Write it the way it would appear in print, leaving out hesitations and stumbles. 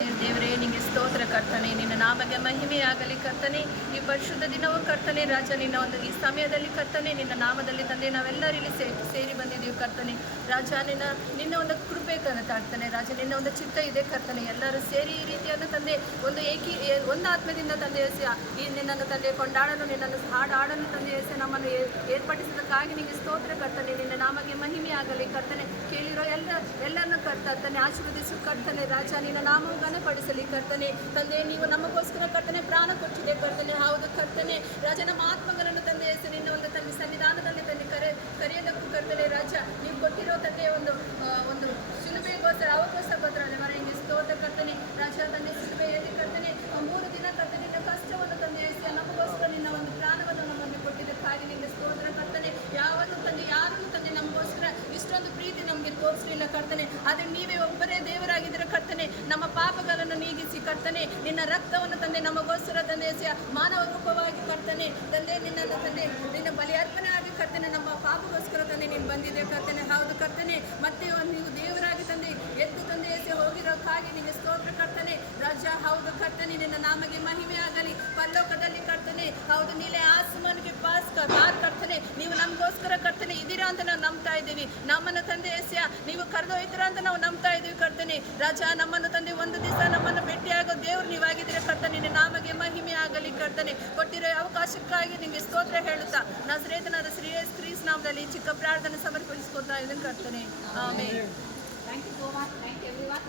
ದೇವರೇ ನಿಮಗೆ ಸ್ತೋತ್ರ ಕರ್ತನೆ, ನಿನ್ನ ನಾಮಗೆ ಮಹಿಮೆಯಾಗಲಿ ಕರ್ತನೆ. ಈ ಪರಿಶುದ್ಧ ದಿನವೂ ಕರ್ತನೆ ರಾಜ, ನಿನ್ನ ಒಂದು ಈ ಸಮಯದಲ್ಲಿ ಕರ್ತನೆ ನಿನ್ನ ನಾಮದಲ್ಲಿ ತಂದೆ ನಾವೆಲ್ಲರಲ್ಲಿ ಸೇರಿ ಬಂದಿದ್ದೀವಿ ಕರ್ತನೆ ರಾಜ. ನಿನ್ನ ಒಂದು ಕೃಪೆ ಕರ್ತಾನೆ ರಾಜ, ನಿನ್ನ ಒಂದು ಚಿತ್ತ ಇದೆ ಕರ್ತನೆ. ಎಲ್ಲರೂ ಸೇರಿ ಈ ರೀತಿಯಾದ ತಂದೆ ಒಂದು ಆತ್ಮದಿಂದ ತಂದೆ ಈ ನಿನ್ನನ್ನು ತಂದೆ ಕೊಂಡಾಡಲು, ನಿನ್ನನ್ನು ಹಾಡಾಡಲು ತಂದೆ ನಮ್ಮನ್ನು ಏರ್ಪಡಿಸಿದ್ದಕ್ಕಾಗಿ ನಿಮಗೆ ಸ್ತೋತ್ರ ಕರ್ತನೆ. ನಿನ್ನ ನಾಮಗೆ ಮಹಿಮೆಯಾಗಲಿ ಕರ್ತನೆ. ಕೇಳಿರೋ ಎಲ್ಲರನ್ನು ಕರ್ತನೆ ಆಶೀರ್ವದಿಸು ಕರ್ತನೆ ರಾಜ. ನಿನ್ನ ನಾಮವು ಘನಪಡಿಸಲಿ ಕರ್ತನೆ. ತಂದೆ ನೀವು ನಮಗೋಸ್ಕರ ಕರ್ತನೆ ಪ್ರಾಣ ಕೊಟ್ಟಿದೆ ಕರ್ತನೆ. ಹೌದು ಕರ್ತನೆ ರಾಜ, ನಮ್ಮ ಆತ್ಮಗಳನ್ನು ತಂದೆ ನಿನ್ನ ಒಂದು ತಂದೆ ಸನ್ನಿಧಾನದಲ್ಲಿ ತಂದೆ ಕರೆಯೋದಕ್ಕೂ ಕರ್ತನೆ ರಾಜ. ನೀವು ಕೊಟ್ಟಿರೋ ತಂದೆಯ ಒಂದು ಶಿಲುಬೆಗೋಸ್ಕರ ಅವಗೋಸ್ಕರ ಮರ ಹಿಂಗೆ ಸ್ತೋತ್ರ ಕರ್ತನೆ ರಾಜ. ತಂದೆ ಶಿಲುಬೆಯಲ್ಲಿ ಕರ್ತನೆ 3 ದಿನ ಕರ್ತನೆ ನಿನ್ನ ಕಷ್ಟವನ್ನು ತಂದೆ ನಮಗೋಸ್ಕರ ನಿನ್ನ ಒಂದು ಪ್ರಾಣವನ್ನು ನಮ್ಮನ್ನು ಕೊಟ್ಟಿದ್ದಕ್ಕಾಗಿ ನಿಮಗೆ ಸ್ತೋತ್ರ ಕರ್ತನೆ. ಯಾವತ್ತೂ ತಂದೆ ಯಾರನ್ನು ತಂದೆ ನಮಗೋಸ್ಕರ ಇಷ್ಟೊಂದು ಪ್ರೀತಿ ನಮಗೆ ತೋರಿಸಲಿಲ್ಲ ಕರ್ತನೆ. ಆದರೆ ನೀವೇ ಒಬ್ಬರೇ ದೇವರಾಗಿದ್ದರೆ ಕರ್ತನೆ, ನಮ್ಮ ಪಾಪಗಳನ್ನು ನೀಗಿಸಿ ಕರ್ತನೆ, ನಿನ್ನ ರಕ್ತವನ್ನು ತಂದೆ ನಮಗೋಸ್ಕರ ತಂದೆ ಮಾನವ ರೂಪವಾಗಿ ಕರ್ತನೆ ತಂದೆ ನಿನ್ನನ್ನು ತಂದೆ ನಿನ್ನ ಬಲಿ ಅರ್ಪಣೆ ಆಗಿ ಕರ್ತನೆ ನಮ್ಮ ಪಾಪಗೋಸ್ಕರ ತಂದೆ ನೀನು ಬಂದಿದೆ ಕರ್ತನೆ. ಹೌದು ಕರ್ತನೆ, ಮತ್ತೆ ನೀವು ದೇವರಾಗಿ ತಂದೆ ಎದ್ದು ತಂದೆ ಹೋಗಿರೋಕ್ಕಾಗಿ ನಿಮಗೆ ಸ್ತೋತ್ರ ಕರ್ತನೆ ರಾಜ. ಹೌದು ಕರ್ತನೆ, ನಿನ್ನ ನಾಮಗೆ ಮಹಿಮೆ ಆಗಲಿ ಪರಲೋಕದಲ್ಲಿ ಕರ್ತನೆ. ಹೌದು ನೀಲೆ ಆಸಮಾನಿಗೆ ಪಾಸ್ ಕರ್ತನೆ, ನೀವು ನಮಗೋಸ್ಕರ ಕರ್ತನೆ ಇದ್ದೀರಾ ಅಂತ ನಾವು ನಂಬ್ತಾ ಇದ್ದೀವಿ. ನಮ್ಮನ್ನು ತಂದೆ ನೀವು ಕರೆದೊಯ್ತೀರಾ ಅಂತ ನಾವು ನಂಬ್ತಾ ಇದ್ದೀವಿ ಕರ್ತನೆ ರಾಜ. ನಮ್ಮನ್ನು ತಂದೆ ಒಂದು ದಿವಸ ನಮ್ಮನ್ನು ಭೇಟಿಯಾಗೋ ದೇವ್ರು ನೀವಾಗಿದ್ದೀರಾ ಕರ್ತನೆ. ನಿನ್ನ ನಾಮಗೆ ಮಹಿಮೆ ಆಗಲಿ ಕರ್ತನೆ. ಕೊಟ್ಟಿರೋ ಅವಕಾಶಕ್ಕಾಗಿ ನಿಮಗೆ ಸ್ತೋತ್ರ ಹೇಳುತ್ತಾ ನಜರೇತನಾದ ಶ್ರೀ ಯೇಸು ಕ್ರಿಸ್ತ ನಾಮದಲ್ಲಿ ಚಿಕ್ಕ ಪ್ರಾರ್ಥನೆ ಸಮರ್ಪಿಸಿಕೊಳ್ತಾ ಇದ್ದೀನಿ ಕರ್ತನೆ. Amen. Thank you so much. Thank you everyone.